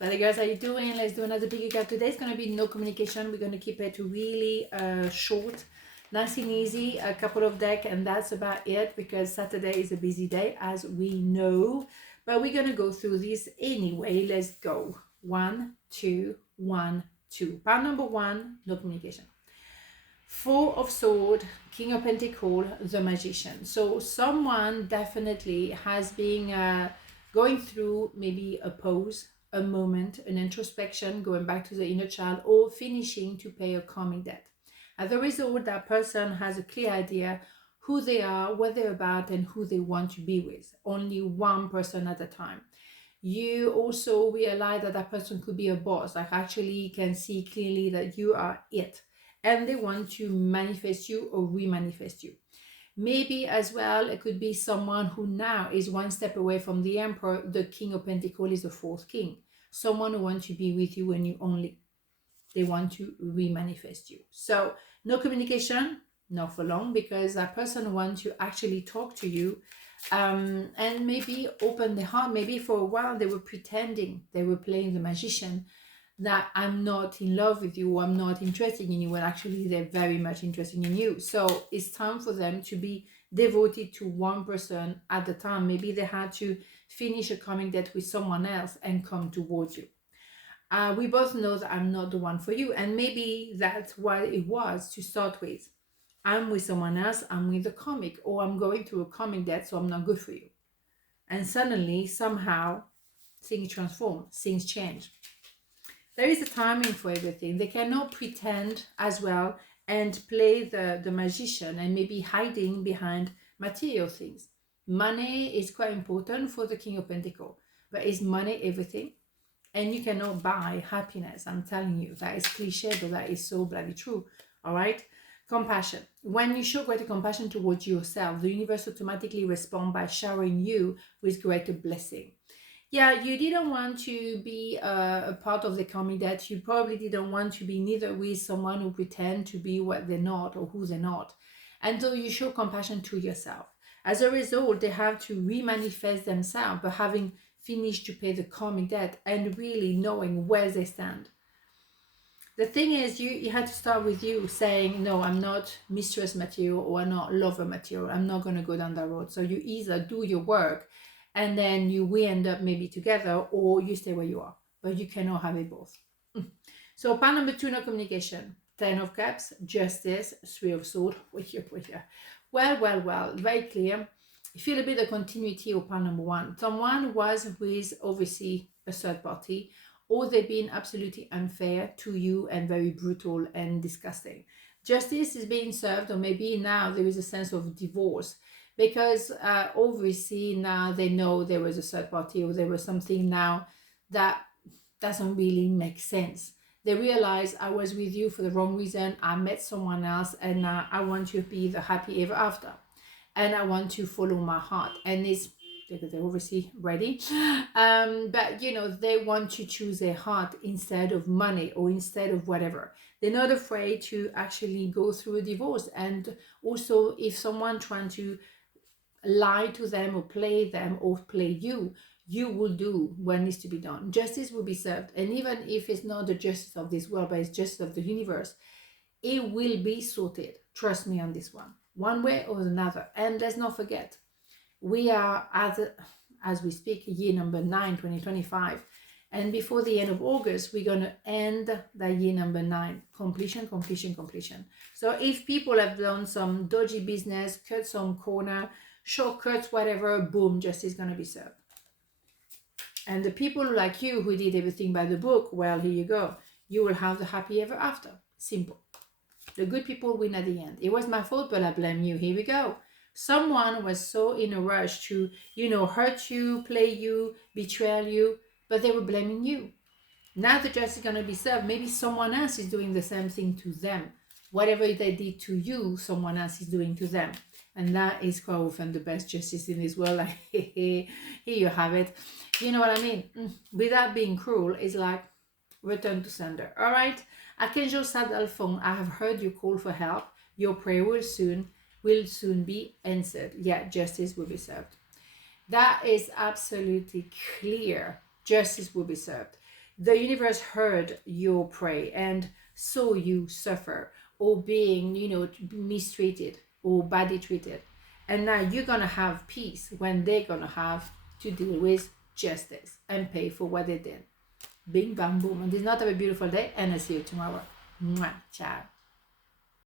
But guys, how you doing? Let's do another big recap. Today is going to be no communication. We're going to keep it really short, nice and easy, a couple of decks, and that's about it, because Saturday is a busy day, as we know. But we're going to go through this anyway. Let's go. 1, 2, 1, 2. Part number 1, no communication. Four of Swords, King of Pentacles, the Magician. So someone definitely has been going through maybe a pause, a moment, an introspection, going back to the inner child, or finishing to pay a karmic debt. As a result, that person has a clear idea who they are, what they're about, and who they want to be with. Only one person at a time. You also realize that that person could be a boss, like actually can see clearly that you are it, and they want to manifest you or re-manifest you. Maybe as well, it could be someone who now is one step away from the Emperor. The King of Pentacles is the fourth king. Someone who wants to be with you when you only, they want to re-manifest you. So no communication, not for long, because that person wants to actually talk to you, and maybe open the heart. Maybe for a while they were pretending, they were playing the magician, that I'm not in love with you, or I'm not interested in you, when actually they're very much interested in you. So it's time for them to be devoted to one person at a time. Maybe they had to finish a karmic debt with someone else and come towards you. We both know that I'm not the one for you, and maybe that's what it was to start with. I'm with someone else, I'm with a comic, or I'm going through a karmic debt, so I'm not good for you. And suddenly, somehow, things transform, things change. There is a timing for everything. They cannot pretend as well and play the magician and maybe hiding behind material things. Money is quite important for the King of Pentacles, but is money everything? And you cannot buy happiness. I'm telling you, that is cliche, but that is so bloody true. All right. Compassion. When you show greater compassion towards yourself, the universe automatically responds by showering you with greater blessing. Yeah, you didn't want to be a part of the karmic debt. You probably didn't want to be neither with someone who pretend to be what they're not or who they're not. And so you show compassion to yourself. As a result, they have to re-manifest themselves, but having finished to pay the karmic debt and really knowing where they stand. The thing is, you had to start with you saying, no, I'm not mistress material, or I'm not lover material. I'm not going to go down that road. So you either do your work and then we end up maybe together, or you stay where you are. But you cannot have it both. So part number 2, no communication. 10 of Cups, Justice, 3 of Swords. Well, very clear. You feel a bit of continuity of part number 1. Someone was with obviously a third party, or they've been absolutely unfair to you and very brutal and disgusting. Justice is being served, or maybe now there is a sense of divorce, because obviously now they know there was a third party, or there was something now that doesn't really make sense. They realize, I was with you for the wrong reason, I met someone else, and now I want to be the happy ever after, and I want to follow my heart. And it's because they're obviously ready, but you know, they want to choose their heart instead of money, or instead of whatever. They're not afraid to actually go through a divorce. And also, if someone trying to lie to them or play them or play you, you will do what needs to be done. Justice will be served. And even if it's not the justice of this world, but it's justice of the universe, it will be sorted. Trust me on this one way or another. And let's not forget, we are as we speak, year number 9, 2025. And before the end of August, we're going to end that year number 9. Completion. So if people have done some dodgy business, cut some corner, shortcuts, whatever, boom, justice is going to be served. And the people like you who did everything by the book, well, here you go. You will have the happy ever after. Simple. The good people win at the end. It was my fault, but I blame you. Here we go. Someone was so in a rush to, hurt you, play you, betray you, but they were blaming you. Now the justice is going to be served. Maybe someone else is doing the same thing to them. Whatever they did to you, someone else is doing to them. And that is quite often the best justice in this world. Like, here you have it. You know what I mean? Without being cruel, it's like return to sender. All right? Archangel Sadalphon, I have heard you call for help. Your prayer will soon be answered. Yeah, justice will be served. That is absolutely clear. Justice will be served. The universe heard your prayer and saw you suffer or being, mistreated or badly treated. And now you're going to have peace when they're going to have to deal with justice and pay for what they did. Bing, bang, boom. And this is not have a beautiful day, and I'll see you tomorrow. Mwah. Ciao.